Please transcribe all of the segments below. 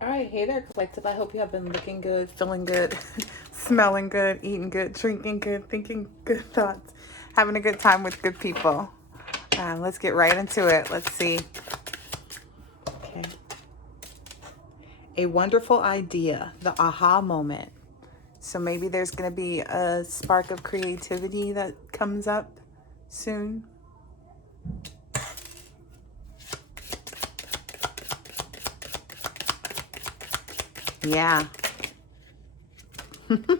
All right, hey there, collective. I hope you have been looking good, feeling good, smelling good, eating good, drinking good, thinking good thoughts, having a good time with good people. Let's get right into it. Let's see. Okay. A wonderful idea, the aha moment. So maybe there's going to be a spark of creativity that comes up soon. Yeah.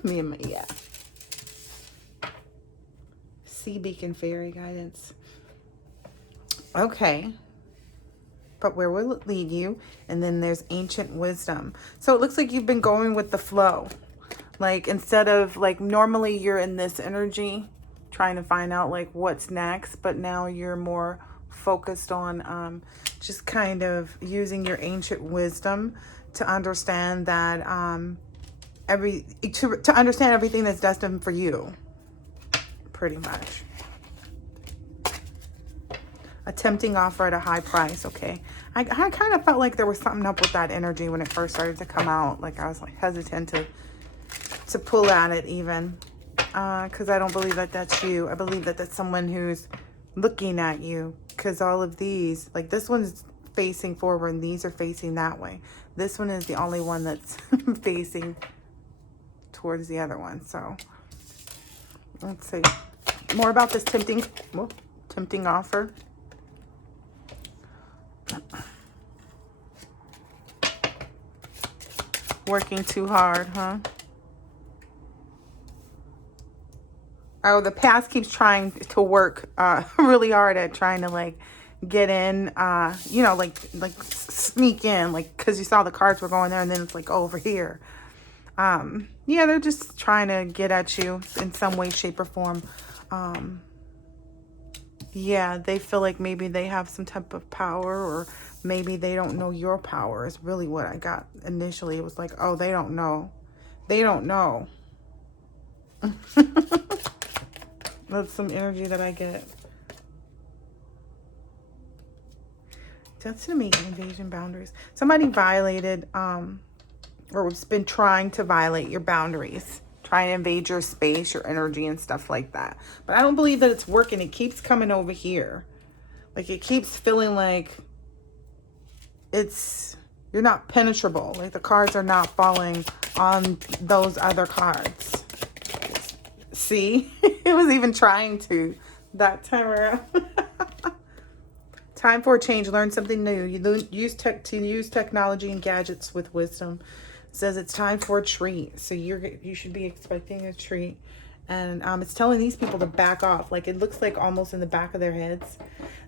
Me and my, yeah. Sea beacon fairy guidance. Okay. But where will it lead you? And then there's ancient wisdom. So it looks like you've been going with the flow. Like instead of like normally you're in this energy trying to find out like what's next, but now you're more focused on just kind of using your ancient wisdom to understand that to understand everything that's destined for you, pretty much. A tempting offer at a high price. Okay. I kind of felt like there was something up with that energy when it first started to come out. Like I was like hesitant to pull at it even. Because I don't believe that that's you. I believe that that's someone who's looking at you. Because all of these, like this one's facing forward and these are facing that way. This one is the only one that's facing towards the other one. So let's see. More about this tempting offer. Working too hard, huh? Oh, the past keeps trying to work really hard at trying to like get in, you know, like sneak in, like because you saw the cards were going there, and then it's like over here. Yeah, they're just trying to get at you in some way, shape, or form. Yeah, they feel like maybe they have some type of power, or maybe they don't know your power is really what I got initially. It was like, oh, they don't know. They don't know. That's some energy that I get. Destiny invasion boundaries. Somebody violated, or has been trying to violate your boundaries, trying to invade your space, your energy, and stuff like that. But I don't believe that it's working. It keeps coming over here. Like it keeps feeling like you're not penetrable. Like the cards are not falling on those other cards. See, it was even trying to that time around. Time for a change. Learn something new. You use technology and gadgets with wisdom. It says it's time for a treat. So you should be expecting a treat. And it's telling these people to back off. Like it looks like almost in the back of their heads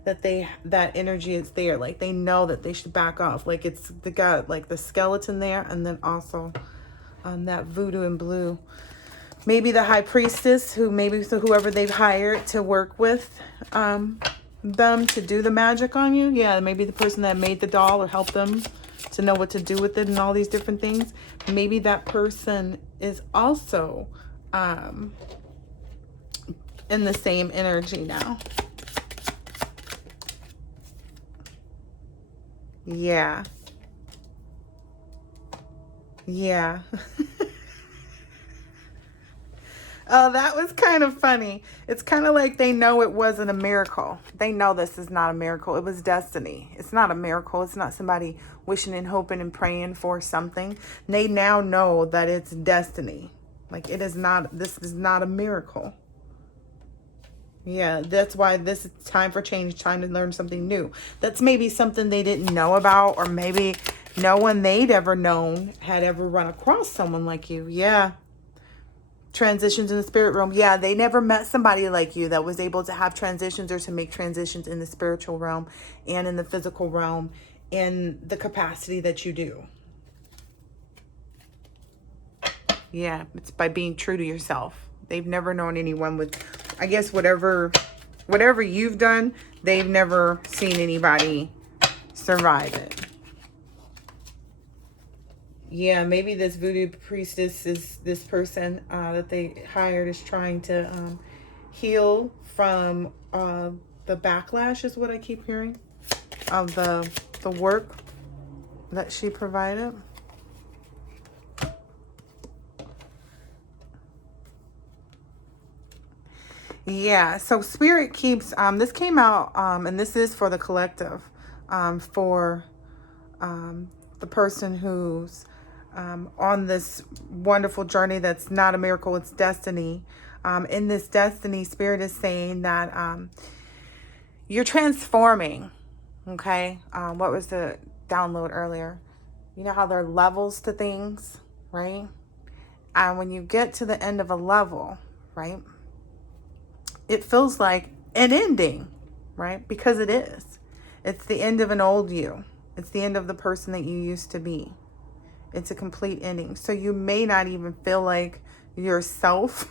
that energy is there. Like they know that they should back off. Like it's got like the skeleton there, and then also that voodoo in blue. Maybe the high priestess, whoever they've hired to work with them to do the magic on you. Yeah, maybe the person that made the doll or helped them to know what to do with it and all these different things. Maybe that person is also in the same energy now. Yeah. Yeah. Oh, that was kind of funny. It's kind of like they know it wasn't a miracle. They know this is not a miracle. It was destiny. It's not a miracle. It's not somebody wishing and hoping and praying for something. They now know that it's destiny. Like it is not, this is not a miracle. Yeah, that's why this is time for change, time to learn something new. That's maybe something they didn't know about, or maybe no one they'd ever known had ever run across someone like you. Yeah. Transitions in the spirit realm. Yeah, they never met somebody like you that was able to have transitions or to make transitions in the spiritual realm and in the physical realm in the capacity that you do. Yeah, it's by being true to yourself. They've never known anyone with, I guess, whatever you've done, they've never seen anybody survive it. Yeah, maybe this voodoo priestess is this person that they hired is trying to heal from the backlash, is what I keep hearing, of the work that she provided. Yeah, so spirit keeps this came out and this is for the collective, for the person who's on this wonderful journey that's not a miracle, it's destiny. In this destiny, spirit is saying that you're transforming. Okay, what was the download earlier? You know how there are levels to things, right? And when you get to the end of a level, right, it feels like an ending, right? Because it is. It's the end of an old you. It's the end of the person that you used to be. It's a complete ending. So you may not even feel like yourself,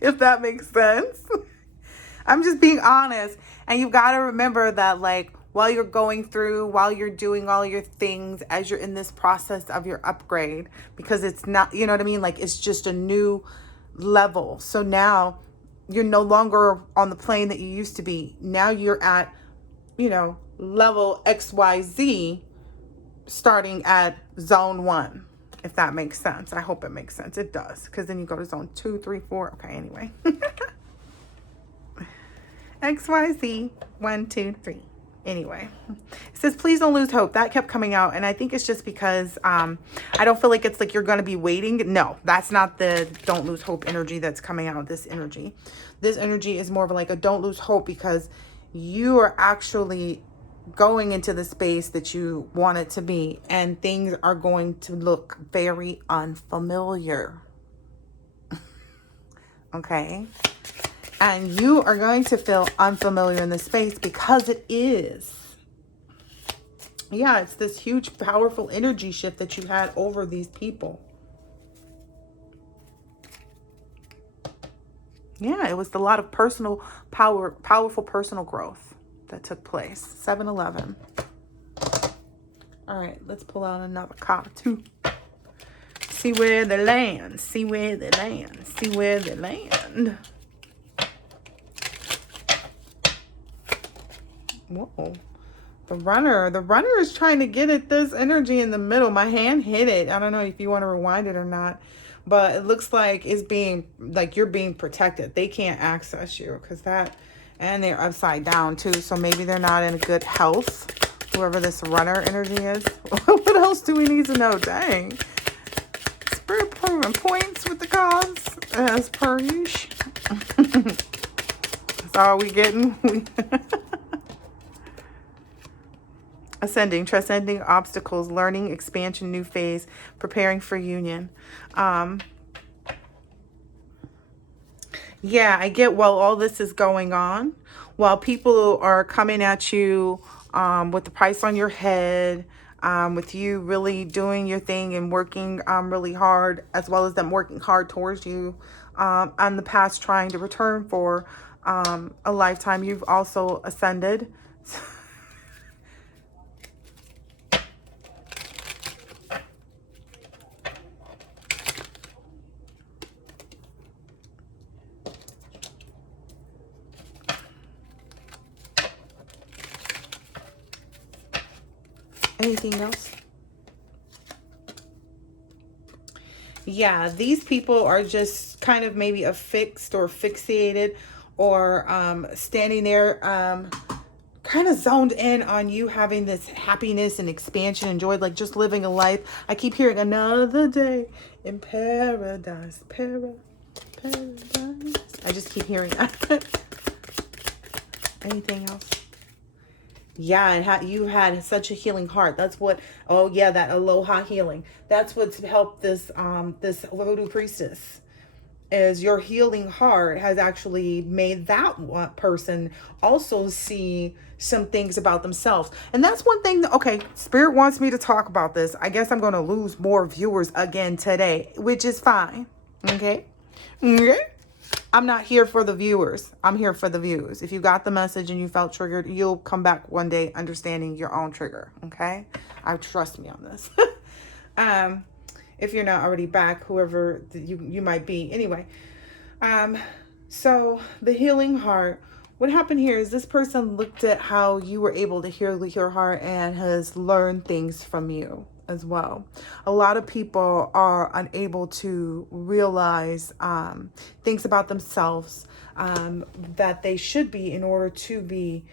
if that makes sense. I'm just being honest. And you've got to remember that, like, while you're going through, while you're doing all your things, as you're in this process of your upgrade, because it's not, you know what I mean? Like, it's just a new level. So now you're no longer on the plane that you used to be. Now you're at, level XYZ, starting at zone 1, if that makes sense. I hope it makes sense. It does, because then you go to zone 2, 3, 4. Okay, anyway. XYZ 1, 2, 3. Anyway, it says, please don't lose hope. That kept coming out. And I think it's just because I don't feel like it's like you're going to be waiting. No, that's not the don't lose hope energy that's coming out of this energy. This energy is more of like a don't lose hope, because you are actually going into the space that you want it to be. And things are going to look very unfamiliar. Okay. And you are going to feel unfamiliar in this space, because it is. Yeah, it's this huge, powerful energy shift that you had over these people. Yeah, it was a lot of powerful personal growth that took place. 7-Eleven. All right, let's pull out another card too. See where they land. See where they land. See where they land. Whoa. The runner is trying to get at this energy in the middle. My hand hit it. I don't know if you want to rewind it or not, but it looks like it's being, like, you're being protected. They can't access you, because that, and they're upside down too. So maybe they're not in good health, whoever this runner energy is. What else do we need to know? Dang. Spirit proving points with the cards as per usual. That's all we getting. Ascending, transcending obstacles, learning, expansion, new phase, preparing for union. Yeah, I get, while all this is going on, while people are coming at you with the price on your head, with you really doing your thing and working really hard, as well as them working hard towards you, on the past, trying to return for a lifetime, you've also ascended. Anything else? Yeah, these people are just kind of maybe affixed or fixated, or standing there kind of zoned in on you having this happiness and expansion and joy, like just living a life. I keep hearing another day in paradise, paradise. I just keep hearing that. Anything else? Yeah, and you had such a healing heart. That's what, oh yeah, that aloha healing. That's what's helped this this voodoo priestess, is your healing heart has actually made that one person also see some things about themselves. And that's one thing that, okay, Spirit wants me to talk about this. I guess I'm going to lose more viewers again today, which is fine. Okay. Okay. I'm not here for the viewers. I'm here for the views. If you got the message and you felt triggered, you'll come back one day understanding your own trigger. Okay. Trust me on this. If you're not already back, whoever you might be. Anyway, so the healing heart, what happened here is this person looked at how you were able to heal your heart and has learned things from you as well. A lot of people are unable to realize things about themselves, that they should be in order to be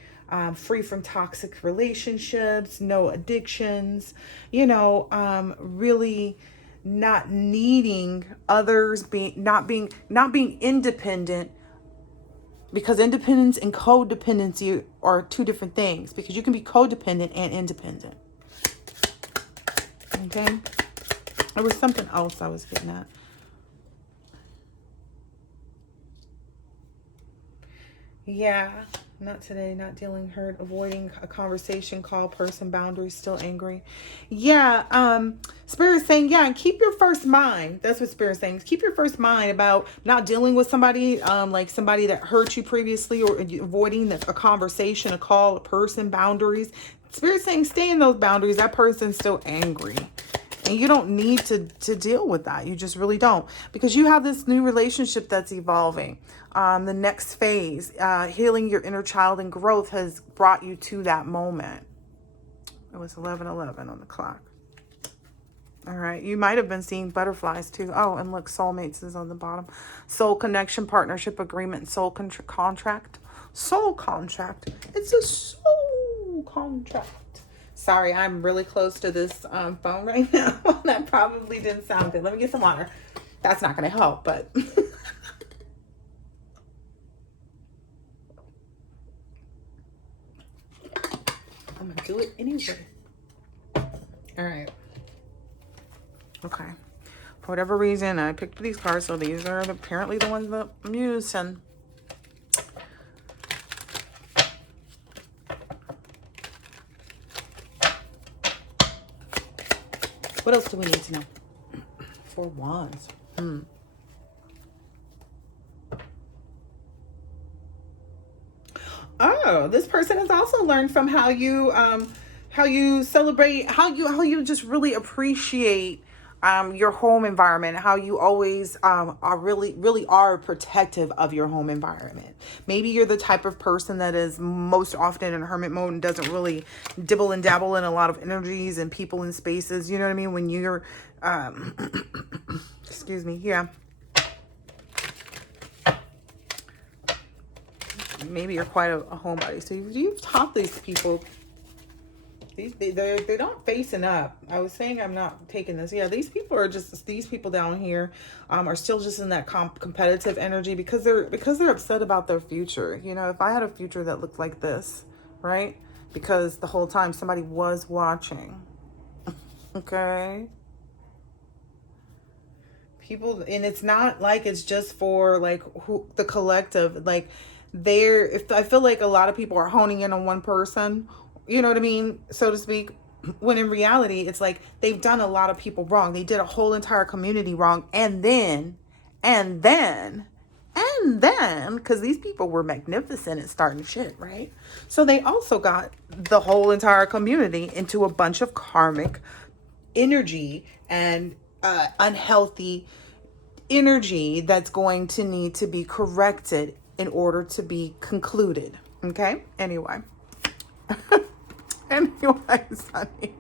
free from toxic relationships, no addictions, really not needing others, not being independent, because independence and codependency are two different things, because you can be codependent and independent. Okay? There was something else I was getting at. Yeah, not today, not dealing, hurt, avoiding a conversation, call, person, boundaries, still angry. Yeah, Spirit's saying, yeah, and keep your first mind. That's what Spirit's saying. Keep your first mind about not dealing with somebody, like somebody that hurt you previously, or avoiding a conversation, a call, a person, boundaries. Spirit's saying stay in those boundaries. That person's still angry. And you don't need to deal with that. You just really don't. Because you have this new relationship that's evolving. The next phase, healing your inner child and growth, has brought you to that moment. It was 11:11 on the clock. All right. You might have been seeing butterflies too. Oh, and look, soulmates is on the bottom. Soul connection, partnership agreement, soul contract. Soul contract. It's a soul contract. Sorry, I'm really close to this phone right now. That probably didn't sound good. Let me get some water. That's not going to help, but... I'm going to do it anyway. All right. Okay. For whatever reason, I picked these cards, so these are apparently the ones that I'm using. What else do we need to know? 4 wands. Oh, this person has also learned from how you celebrate, how you just really appreciate your home environment, how you always are really are protective of your home environment. Maybe you're the type of person that is most often in hermit mode and doesn't really dibble and dabble in a lot of energies and people and spaces. You know what I mean? When you're excuse me, yeah. Maybe you're quite a homebody. So you've taught these people. They don't facing up. I was saying I'm not taking this. Yeah, these people are just, these people down here are still just in that competitive energy because they're upset about their future. If I had a future that looked like this, right? Because the whole time somebody was watching. Okay. People, and it's not like it's just for like the collective, like I feel like a lot of people are honing in on one person, you know what I mean, so to speak, when in reality it's like they've done a lot of people wrong. They did a whole entire community wrong, and then because these people were magnificent at starting shit, right? So they also got the whole entire community into a bunch of karmic energy and unhealthy energy that's going to need to be corrected in order to be concluded. Okay? Anyway. Anyways, honey.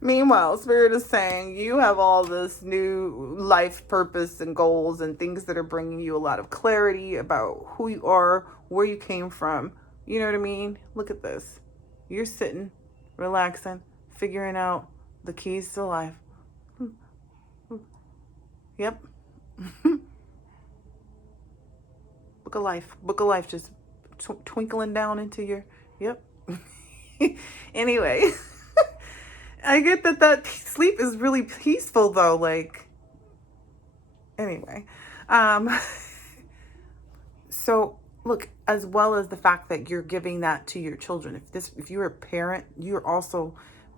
Meanwhile, Spirit is saying you have all this new life purpose and goals and things that are bringing you a lot of clarity about who you are, where you came from. You know what I mean? Look at this. You're sitting, relaxing, figuring out the keys to life. Yep. Book of life just twinkling down into your, yep. Anyway, I get that sleep is really peaceful though, like, anyway. So look, as well as the fact that you're giving that to your children, if you're a parent, you're also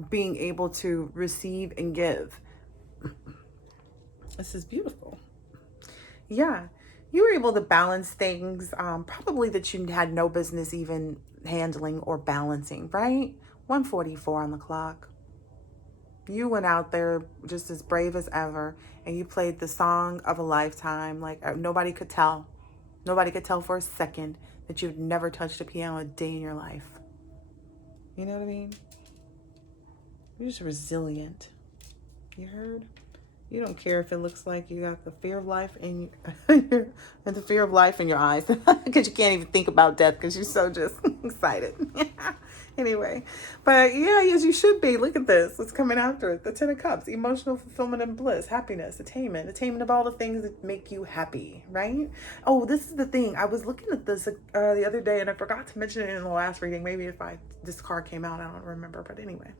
being able to receive and give. This is beautiful. Yeah, you were able to balance things probably that you had no business even handling or balancing, right? 1:44 on the clock. You went out there just as brave as ever, and you played the song of a lifetime. Like nobody could tell. Nobody could tell for a second that you'd never touched a piano a day in your life. You know what I mean? You're just resilient. You heard? You don't care if it looks like you got the fear of life in your, and the fear of life in your eyes, because you can't even think about death because you're so just excited. Anyway, but yeah, yes, you should be. Look at this. What's coming after it? The Ten of Cups, emotional fulfillment and bliss, happiness, attainment of all the things that make you happy, right? Oh, this is the thing. I was looking at this the other day, and I forgot to mention it in the last reading. Maybe if this card came out, I don't remember. But anyway.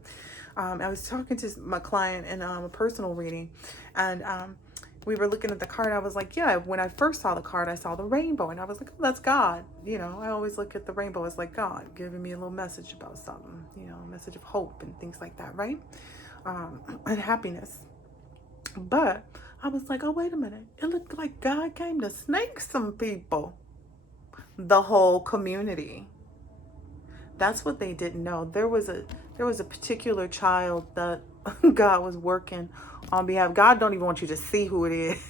I was talking to my client in a personal reading, and we were looking at the card. I was like, yeah, when I first saw the card, I saw the rainbow, and I was like, oh, that's God. You know, I always look at the rainbow as like God giving me a little message about something, you know, a message of hope and things like that, right? And happiness. But I was like, oh, wait a minute. It looked like God came to snake some people, the whole community. That's what they didn't know. There was a particular child that God was working on behalf. God don't even want you to see who it is.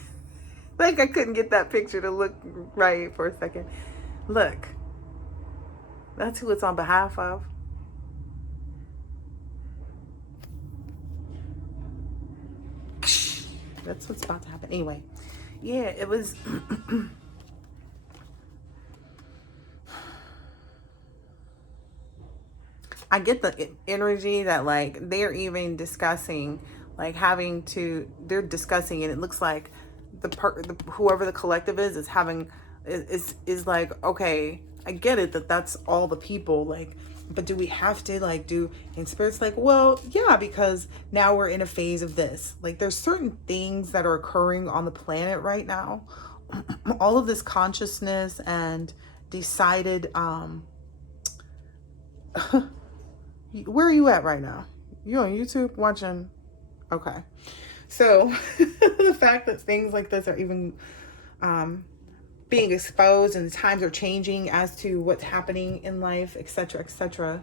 Like, I couldn't get that picture to look right for a second. Look, that's who it's on behalf of. That's what's about to happen. Anyway, yeah, it was I get the energy that like they're even discussing, like they're discussing, and it looks like whoever the collective is having is like, okay, I get it that's all the people, like, but do we have to like do, and Spirit's like, well, yeah, because now we're in a phase of this. Like, there's certain things that are occurring on the planet right now. All of this consciousness and decided where are you at right now? You on YouTube watching? Okay. So the fact that things like this are even being exposed, and the times are changing as to what's happening in life, etc., etc.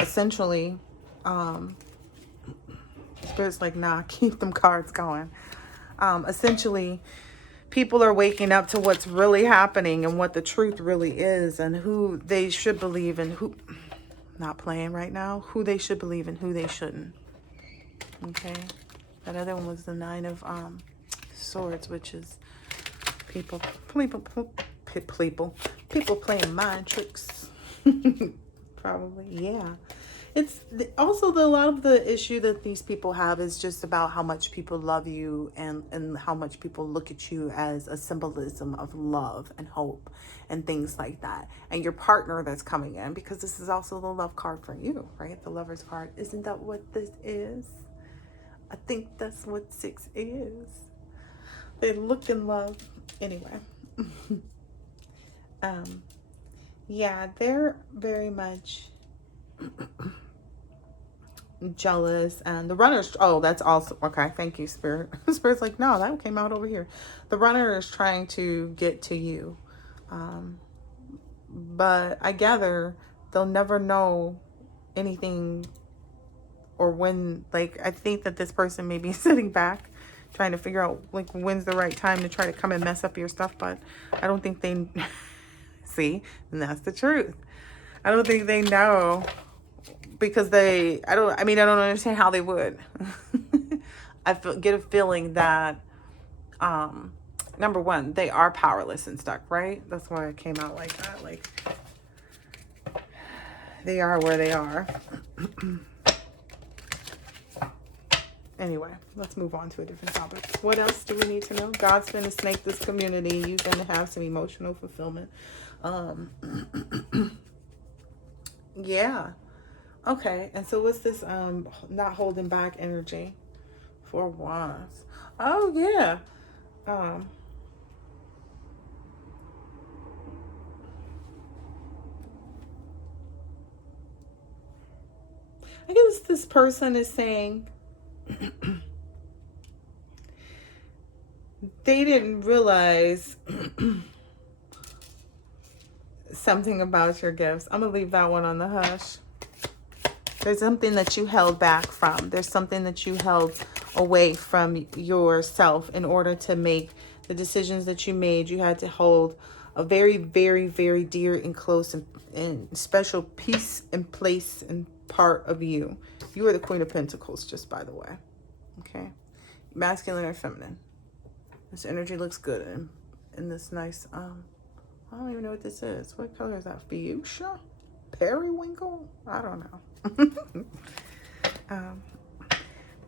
Essentially, Spirit's like, nah, keep them cards going. Essentially, people are waking up to what's really happening and what the truth really is, and who they should believe and who, not playing right now, who they should believe and who they shouldn't. Okay. That other one was the Nine of Swords, which is people playing mind tricks. Probably, yeah. It's also a lot of the issue that these people have is just about how much people love you, and how much people look at you as a symbolism of love and hope and things like that. And your partner that's coming in, because this is also the love card for you, right? The Lover's card. Isn't that what this is? I think that's what 6 is. They look in love. Anyway. Yeah, they're very much jealous, and the runner's, oh, that's also okay. Thank you, Spirit. Spirit's like, no, that came out over here. The runner is trying to get to you, but I gather they'll never know anything, or when, like, I think that this person may be sitting back trying to figure out like when's the right time to try to come and mess up your stuff, but I don't think they see, and that's the truth. I don't think they know, because I don't understand how they would. I get a feeling that, number one, they are powerless and stuck, right? That's why it came out like that. Like, they are where they are. Anyway, let's move on to a different topic. What else do we need to know? God's going to snake this community. You're going to have some emotional fulfillment. Yeah. Okay, and so what's this not holding back energy? 4 Wands. Oh yeah. I guess this person is saying they didn't realize something about your gifts. I'm gonna leave that one on the hush. There's something that you held back from. There's something that you held away from yourself in order to make the decisions that you made. You had to hold a very, very, very dear and close and special piece and place and part of you. You are the Queen of Pentacles, just by the way. Okay. Masculine or feminine. This energy looks good in this nice, I don't even know what this is. What color is that? Fuchsia? Periwinkle? I don't know.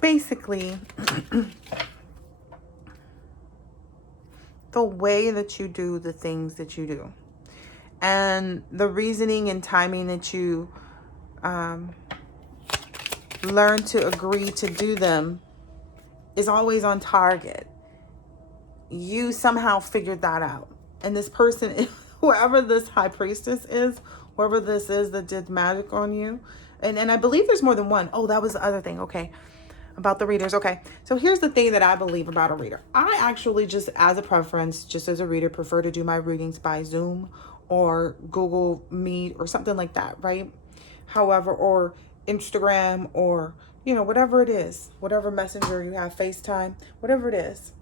Basically, the way that you do the things that you do and the reasoning and timing that you learn to agree to do them is always on target. You somehow figured that out. And this person, whoever this high priestess is, whoever this is that did magic on you, and I believe there's more than one. Oh, that was the other thing. Okay. About the readers. Okay. So here's the thing that I believe about a reader. I actually just, as a preference, just as a reader, prefer to do my readings by Zoom or Google Meet or something like that, right? However, or Instagram or, you know, whatever it is, whatever messenger you have, FaceTime, whatever it is.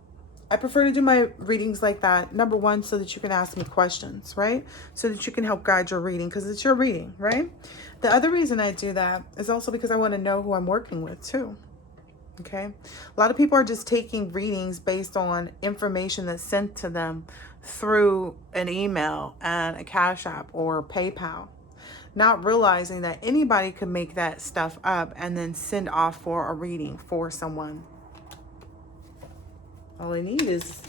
I prefer to do my readings like that. Number one, so that you can ask me questions, right? So that you can help guide your reading, because it's your reading, right? The other reason I do that is also because I want to know who I'm working with too. Okay. A lot of people are just taking readings based on information that's sent to them through an email and a Cash App or PayPal, not realizing that anybody could make that stuff up and then send off for a reading for someone. All they need is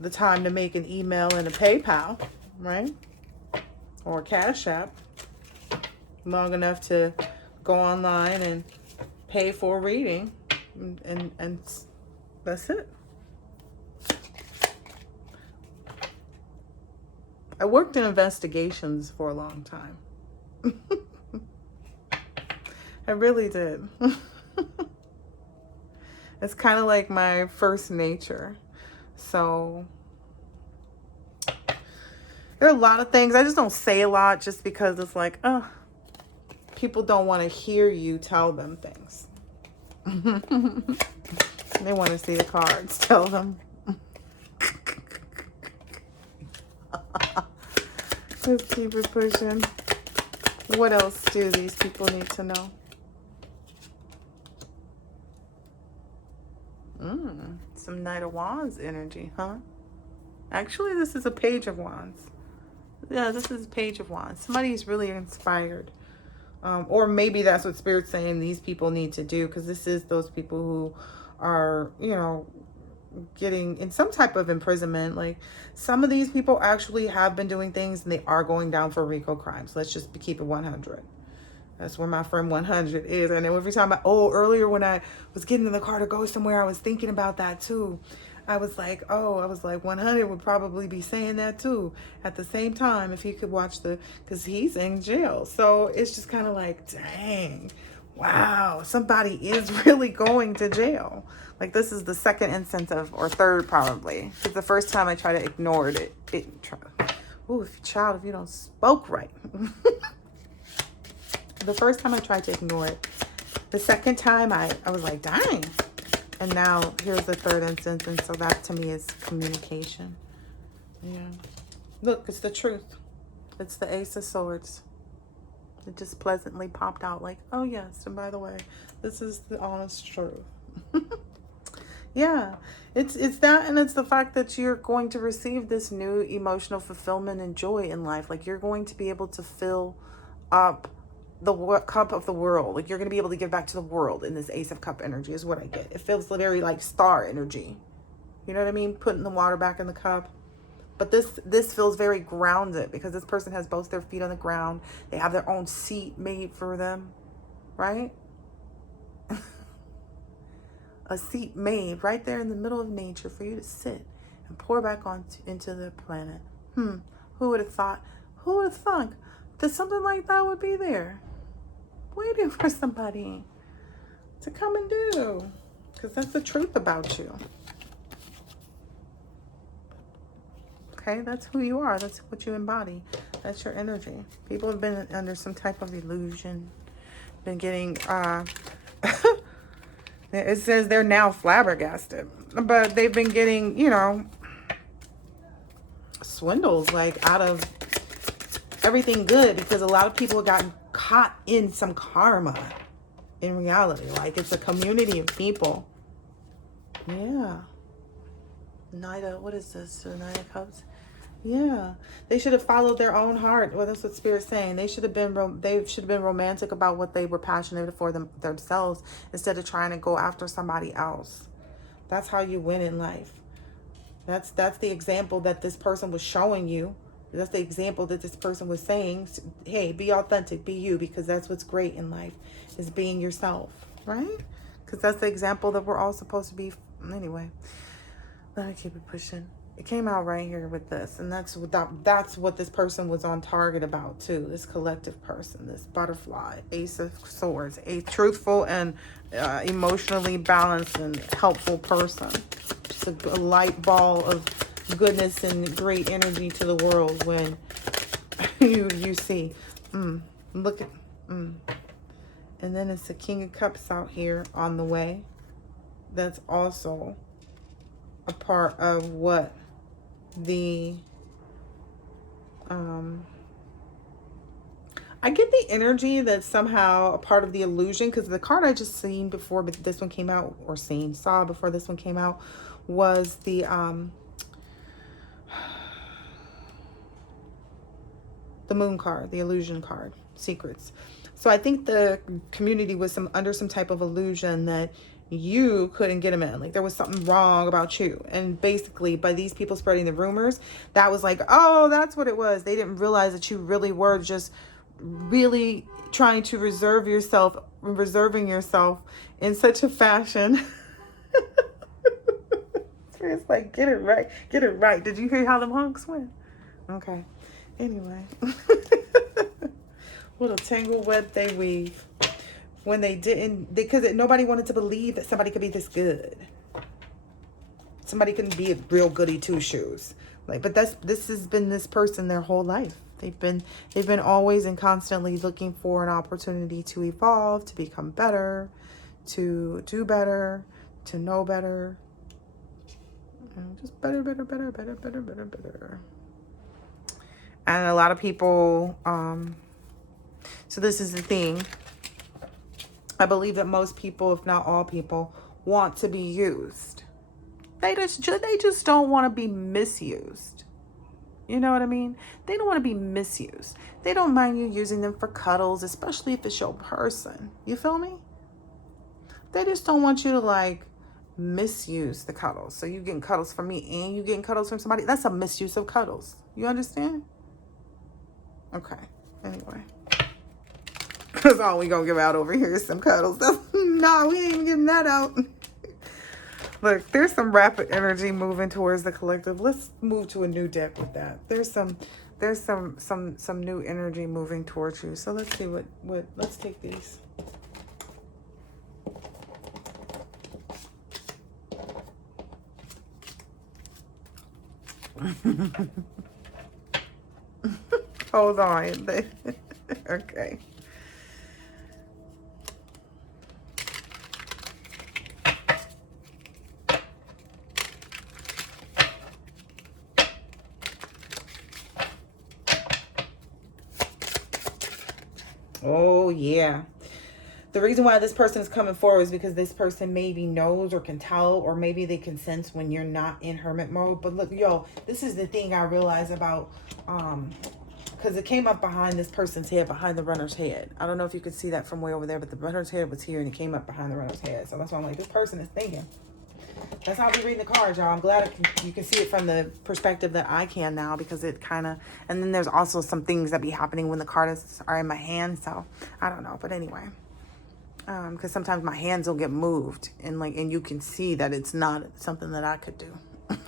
the time to make an email and a PayPal, right? Or a Cash App, long enough to go online and pay for a reading, and that's it. I worked in investigations for a long time. I really did. It's kind of like my first nature. So there are a lot of things. I just don't say a lot just because it's like, people don't want to hear you tell them things. They want to see the cards tell them. Let's keep it pushing. What else do these people need to know? Some Knight of Wands energy, huh? Actually, this is a Page of Wands. Yeah, this is a Page of Wands. Somebody's really inspired. Or maybe that's what Spirit's saying these people need to do, because this is those people who are, you know, getting in some type of imprisonment. Like, some of these people actually have been doing things and they are going down for RICO crimes. Let's just keep it 100. That's where my friend 100 is. And every time earlier when I was getting in the car to go somewhere, I was thinking about that too. I was like 100 would probably be saying that too at the same time if he could watch because he's in jail. So it's just kind of like, dang, wow, somebody is really going to jail. Like, this is the second instance or third probably. Because the first time I tried to ignore it, if you don't spoke right. The first time I tried to ignore it. The second time I was like, dang. And now here's the third instance. And so that to me is communication. Yeah. Look, it's the truth. It's the Ace of Swords. It just pleasantly popped out like, oh yes, and by the way, this is the honest truth. Yeah. It's that, and it's the fact that you're going to receive this new emotional fulfillment and joy in life. Like, you're going to be able to fill up the cup of the world. Like, you're going to be able to give back to the world in this Ace of Cup energy is what I get. It feels very like star energy. You know what I mean? Putting the water back in the cup. But this feels very grounded because this person has both their feet on the ground. They have their own seat made for them, right? A seat made right there in the middle of nature for you to sit and pour back into the planet. Who would have thought? Who would have thunk that something like that would be there, waiting for somebody to come and do? Because that's the truth about you. Okay, that's who you are. That's what you embody. That's your energy. People have been under some type of illusion. Been getting, it says they're now flabbergasted. But they've been getting, you know, swindles, like, out of everything good. Because a lot of people have gotten caught in some karma. in reality. Like, it's a community of people. Yeah. What is this? The Knight of Cups? Yeah. They should have followed their own heart. Well, that's what Spirit's saying. They should have been romantic about what they were passionate for themselves, instead of trying to go after somebody else. That's how you win in life. That's the example that this person was showing you. That's the example that this person was saying. Hey, be authentic, be you, because that's what's great in life, is being yourself, right? Because that's the example that we're all supposed to be. Anyway, let me keep it pushing. It came out right here with this, and that's what this person was on target about too. This collective person, this butterfly, Ace of Swords, a truthful and emotionally balanced and helpful person. Just a light ball of goodness and great energy to the world. When you see, look at, and then it's the King of Cups out here on the way. That's also a part of what the I get the energy that's somehow a part of the illusion, because the card I just seen before this one came out, or saw before this one came out, was the Moon card, the illusion card, secrets. So I think the community was under some type of illusion that you couldn't get them in. Like, there was something wrong about you. And basically, by these people spreading the rumors, that was like, oh, that's what it was. They didn't realize that you really were just really trying to reserving yourself in such a fashion. It's like, get it right. Get it right. Did you hear how them hunks went? Okay. Anyway. What a tangled web they weave. When they didn't, because nobody wanted to believe that somebody could be this good. Somebody can be a real goody two shoes. Like, but this has been this person their whole life. They've been always and constantly looking for an opportunity to evolve, to become better, to do better, to know better. Just better. And a lot of people, so this is the thing. I believe that most people, if not all people, want to be used. They just don't want to be misused. You know what I mean? They don't want to be misused. They don't mind you using them for cuddles, especially if it's your person. You feel me? They just don't want you to, like, misuse the cuddles. So you getting cuddles from me and you getting cuddles from somebody. That's a misuse of cuddles. You understand? Okay. Anyway. That's all we gonna give out over here is some cuddles. No, we ain't even getting that out. Look, there's some rapid energy moving towards the collective. Let's move to a new deck with that. There's some new energy moving towards you. So let's see what let's take these. Hold on. Okay. Oh, yeah. The reason why this person is coming forward is because this person maybe knows or can tell, or maybe they can sense when you're not in hermit mode. But look, yo, this is the thing I realize about, because it came up behind this person's head, behind the runner's head. I don't know if you could see that from way over there, but the runner's head was here and it came up behind the runner's head. So that's why I'm like, this person is thinking. That's how we read the cards, y'all. I'm glad you can see it from the perspective that I can now, because it kind of, and then there's also some things that be happening when the cards are in my hand. So I don't know, but anyway, because sometimes my hands will get moved and you can see that it's not something that I could do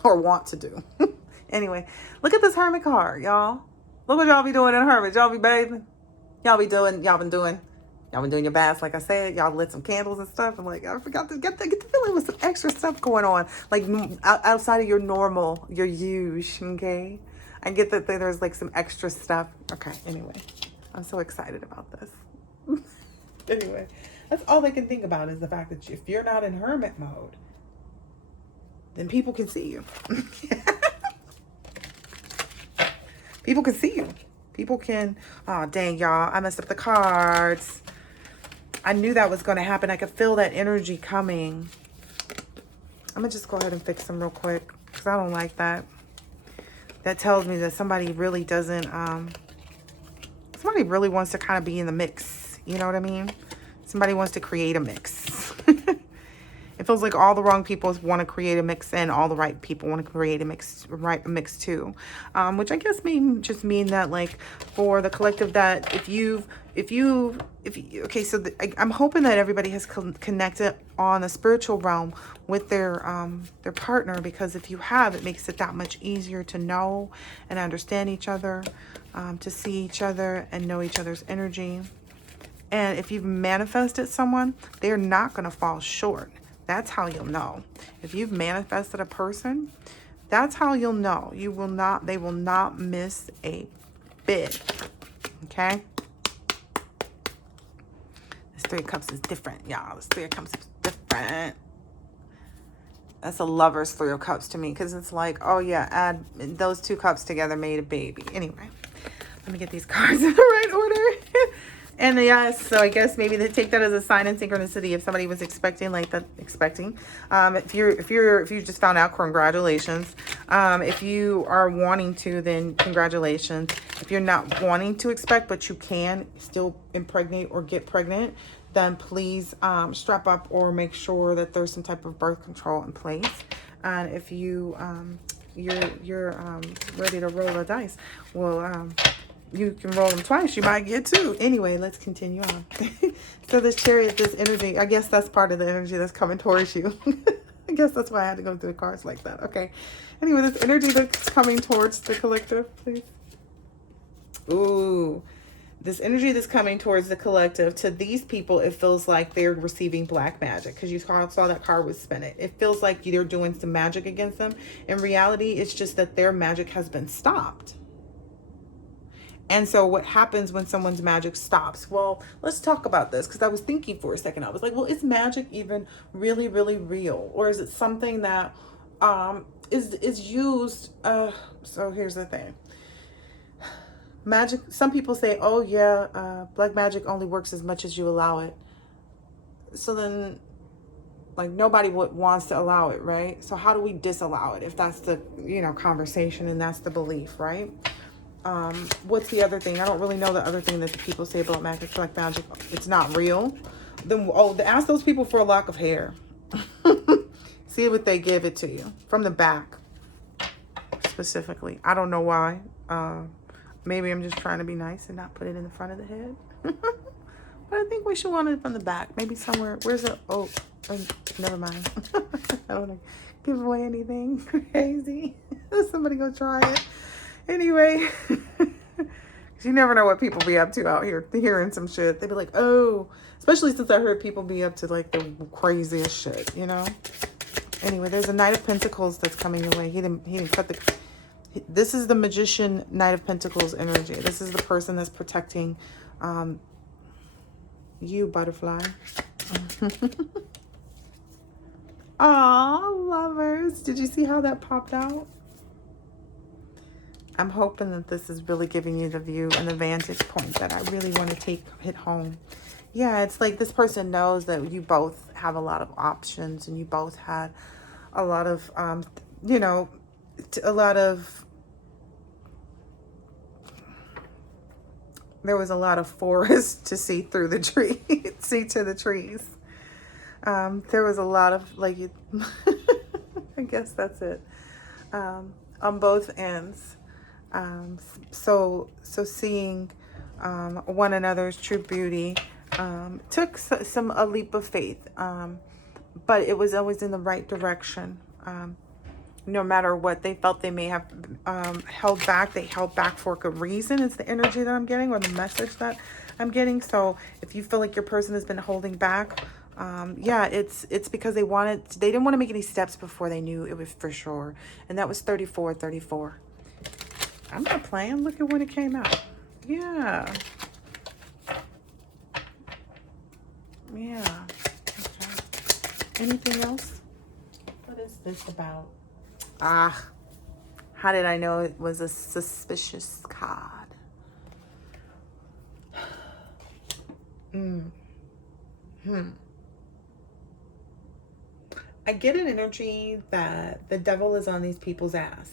or want to do. Anyway, look at this Hermit card, y'all. Look what y'all be doing in Hermit. Y'all be bathing. Y'all been doing your baths, like I said. Y'all lit some candles and stuff. And like, I forgot to get the feeling with some extra stuff going on, like outside of your usual, okay? I get that there's like some extra stuff. Okay, anyway, I'm so excited about this. Anyway, that's all I can think about is the fact that if you're not in hermit mode, then people can see you. People can see you. People can, oh, dang, y'all, I messed up the cards. I knew that was going to happen. I could feel that energy coming. I'm going to just go ahead and fix them real quick because I don't like that. That tells me that somebody really doesn't, somebody really wants to kind of be in the mix. You know what I mean? Somebody wants to create a mix. It feels like all the wrong people want to create a mix and all the right people want to create a mix, too. Which I guess may just mean that, like, for the collective, that okay, so I'm hoping that everybody has connected on the spiritual realm with their partner, because if you have, it makes it that much easier to know and understand each other, to see each other and know each other's energy. And if you've manifested someone, they're not going to fall short. That's how you'll know. If you've manifested a person, that's how you'll know. They will not miss a bit. Okay? This Three of Cups is different, y'all. This Three of Cups is different. That's a Lover's Three of Cups to me, because it's like, oh yeah, add those two cups together made a baby. Anyway, let me get these cards in the right order. And yes, so I guess maybe they take that as a sign and synchronicity. If somebody was expecting, like that, if you just found out, congratulations. If you are wanting to, then congratulations. If you're not wanting to expect, but you can still impregnate or get pregnant, then please strap up or make sure that there's some type of birth control in place. And if you're ready to roll the dice, well, you can roll them twice. You might get two. Anyway, let's continue on. So this Chariot, this energy, I guess that's part of the energy that's coming towards you. I guess that's why I had to go through the cards like that. Okay. Anyway, this energy that's coming towards the collective, please. Ooh. This energy that's coming towards the collective, to these people, it feels like they're receiving black magic, because you saw that card was spinning. It feels like they're doing some magic against them. In reality, it's just that their magic has been stopped. And so what happens when someone's magic stops? Well, let's talk about this, because I was thinking for a second. I was like, well, is magic even really, really real? Or is it something that is used? So here's the thing. Magic, some people say, oh yeah, black magic only works as much as you allow it. So then, like, nobody wants to allow it, right? So how do we disallow it if that's the, conversation and that's the belief, right? What's the other thing? I don't really know the other thing that the people say about magic. Black magic, it's not real. Then ask those people for a lock of hair. See what they give it to you from the back, specifically. I don't know why. Maybe I'm just trying to be nice and not put it in the front of the head. But I think we should want it from the back. Maybe somewhere. Where's it? Oh, never mind. I don't want to give away anything crazy. Somebody go try it. Anyway, you never know what people be up to out here, hearing some shit. They be like, oh, especially since I heard people be up to like the craziest shit, Anyway, there's a Knight of Pentacles that's coming your way. He didn't cut the... This is the Magician Knight of Pentacles energy. This is the person that's protecting you, butterfly. Aw, lovers. Did you see how that popped out? I'm hoping that this is really giving you the view and the vantage point that I really want to hit home. Yeah, it's like this person knows that you both have a lot of options, and you both had a lot of, there was a lot of forest to see through the tree, see to the trees. There was a lot of, like, I guess that's it, on both ends. So seeing one another's true beauty took a leap of faith, but it was always in the right direction. No matter what they felt they may have held back, they held back for a good reason. It's the energy that I'm getting, or the message that I'm getting. So if you feel like your person has been holding back, yeah, it's because they didn't want to make any steps before they knew it was for sure. And that was 34. I'm not playing. Look at when it came out. Yeah. Yeah. Okay. Anything else? What is this about? How did I know it was a suspicious card? I get an energy that the devil is on these people's ass.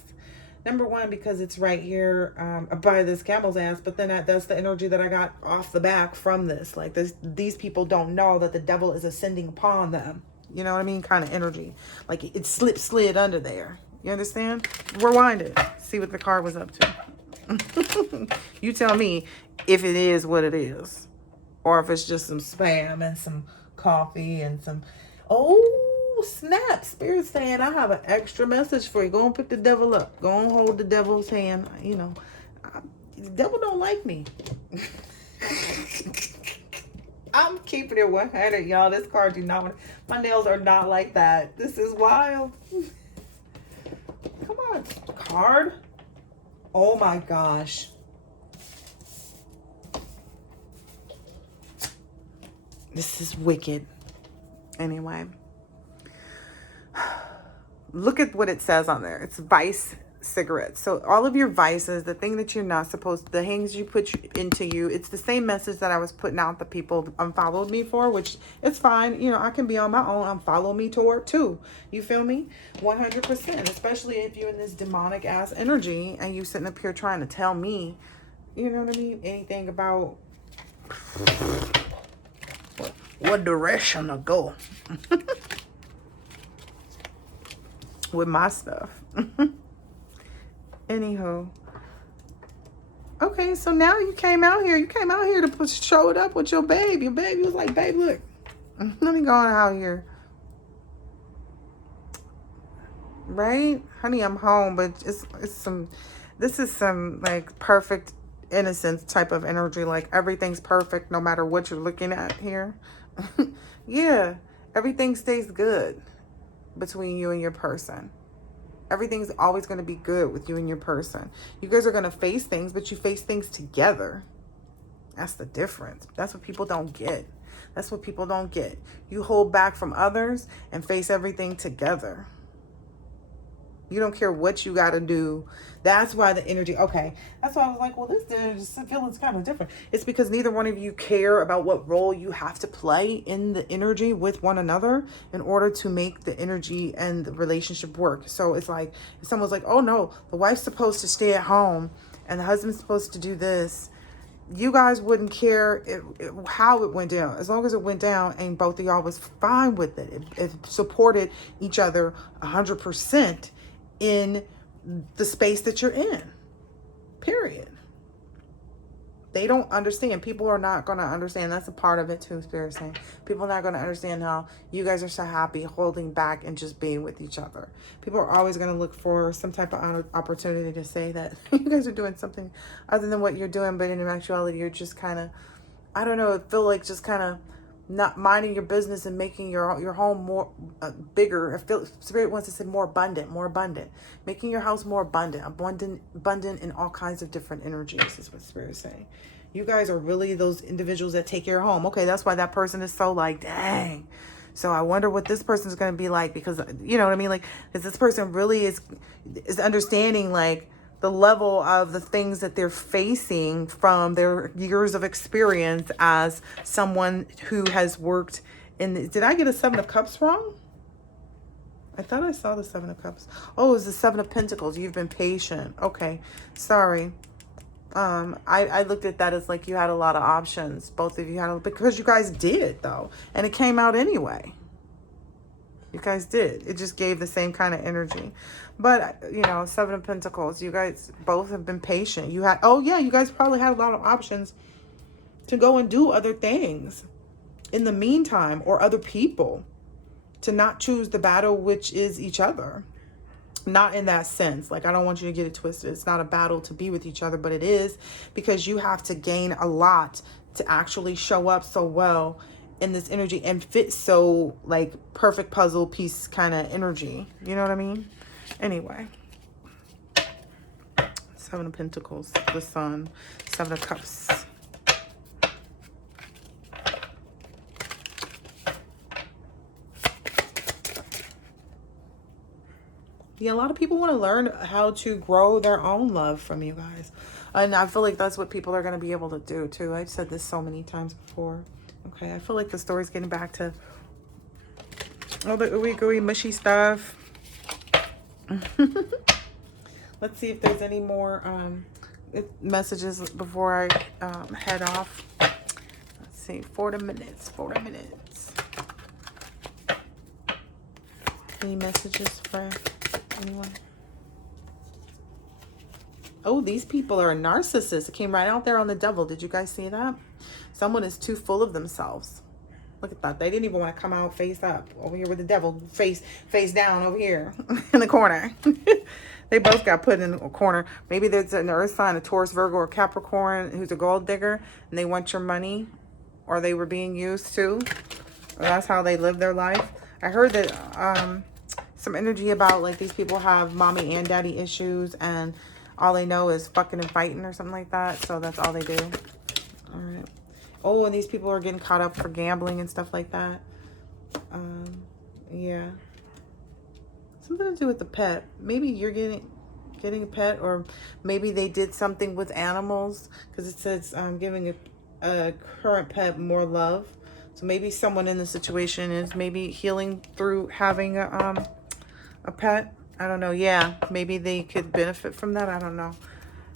Number one, because it's right here by this camel's ass, but then that's the energy that I got off the back from this. Like these people don't know that the devil is ascending upon them. You know what I mean? Kind of energy. Like it slid under there. You understand? Rewind it. See what the card was up to. You tell me if it is what it is. Or if it's just some spam and some coffee and some... Oh, snap. Spirit's saying, I have an extra message for you. Go and pick the devil up. Go and hold the devil's hand. You know, the devil don't like me. I'm keeping it 100, y'all. This card do not want... My nails are not like that. This is wild. Come on, card. Oh, my gosh. This is wicked. Anyway. Look at what it says on there. It's vice cigarettes. So all of your vices, the thing that you're not supposed to, the things you put into you, it's the same message that I was putting out the people unfollowed me for, which it's fine. You know, I can be on my own. Unfollow me toward too. You feel me? 100%. Especially if you're in this demonic ass energy and you sitting up here trying to tell me, you know what I mean? Anything about what direction to go with my stuff. Anywho, okay, so now you came out here. You came out here to show it up with your babe. Your baby was like, babe, look, let me go on out here. Right, honey, I'm home, but it's some. This is some like perfect innocence type of energy. Like everything's perfect no matter what you're looking at here. Yeah, everything stays good between you and your person. Everything's always going to be good with you and your person. You guys are going to face things, but you face things together. That's the difference. That's what people don't get. That's what people don't get. You hold back from others and face everything together. You don't care what you got to do. That's why the energy, okay. That's why I was like, well, this feeling's kind of different. It's because neither one of you care about what role you have to play in the energy with one another in order to make the energy and the relationship work. So it's like, if someone's like, oh no, the wife's supposed to stay at home and the husband's supposed to do this, you guys wouldn't care how it went down. As long as it went down and both of y'all was fine with it. It supported each other 100%. In the space that you're in, period. They don't understand. People are not going to understand. That's a part of it too, Spirit saying. People are not going to understand how you guys are so happy holding back and just being with each other. People are always going to look for some type of opportunity to say that you guys are doing something other than what you're doing, but in actuality, you're just kind of, I don't know, it feel like just kind of not minding your business and making your home more bigger. I feel Spirit wants to say more abundant, making your house more abundant in all kinds of different energies is what Spirit is saying. You guys are really those individuals that take your home. Okay, that's why that person is so like, dang. So I wonder what this person is going to be like, because you know what I mean? Like, is this person really is understanding like the level of the things that they're facing from their years of experience as someone who has worked in did I get a 7 of Cups wrong? I thought I saw the 7 of Cups. Oh, it's the 7 of Pentacles. You've been patient. Okay, sorry. I looked at that as like you had a lot of options. Both of you had, because you guys did though, and it came out anyway. You guys did. It just gave the same kind of energy. But, you know, 7 of Pentacles, you guys both have been patient. You had, oh yeah, you guys probably had a lot of options to go and do other things in the meantime, or other people, to not choose the battle, which is each other. Not in that sense. Like, I don't want you to get it twisted. It's not a battle to be with each other, but it is because you have to gain a lot to actually show up so well in this energy and fit so like perfect puzzle piece kind of energy. You know what I mean? Anyway, 7 of Pentacles, the Sun, 7 of Cups. Yeah, a lot of people want to learn how to grow their own love from you guys. And I feel like that's what people are going to be able to do too. I've said this so many times before. Okay, I feel like the story's getting back to all the ooey gooey mushy stuff. Let's see if there's any more messages before I head off. Let's see, 40 minutes. Any messages for anyone? Oh, these people are a narcissist. It came right out there on the devil. Did you guys see that? Someone is too full of themselves. Look at that. They didn't even want to come out face up over here with the devil, face down over here in the corner. They both got put in a corner. Maybe there's an earth sign, a Taurus, Virgo, or Capricorn who's a gold digger, and they want your money, or they were being used too. That's how they live their life. I heard that some energy about like these people have mommy and daddy issues, and all they know is fucking and fighting or something like that. So that's all they do. All right. Oh, and these people are getting caught up for gambling and stuff like that. Yeah. Something to do with the pet. Maybe you're getting a pet, or maybe they did something with animals, because it says giving a current pet more love. So maybe someone in the situation is maybe healing through having a pet. I don't know. Yeah, maybe they could benefit from that. I don't know.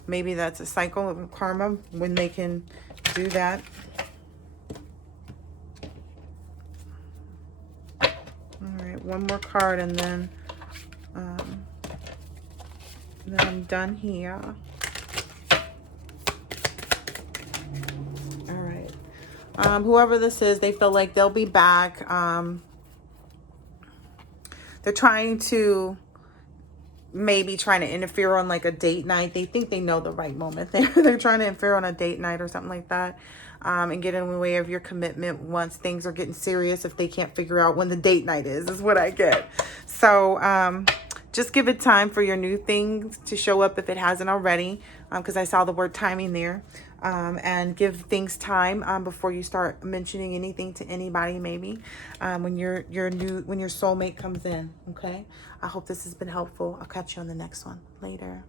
Maybe that's a cycle of karma when they can do that. All right, one more card, and then I'm done here. All right. Whoever this is, they feel like they'll be back. They're trying to interfere on like a date night. They think they know the right moment. They're trying to interfere on a date night or something like that, and get in the way of your commitment once things are getting serious, if they can't figure out when the date night is what I get. So just give it time for your new things to show up if it hasn't already, because I saw the word timing there. And give things time before you start mentioning anything to anybody, maybe when your soulmate comes in. Okay, I hope this has been helpful. I'll catch you on the next one later.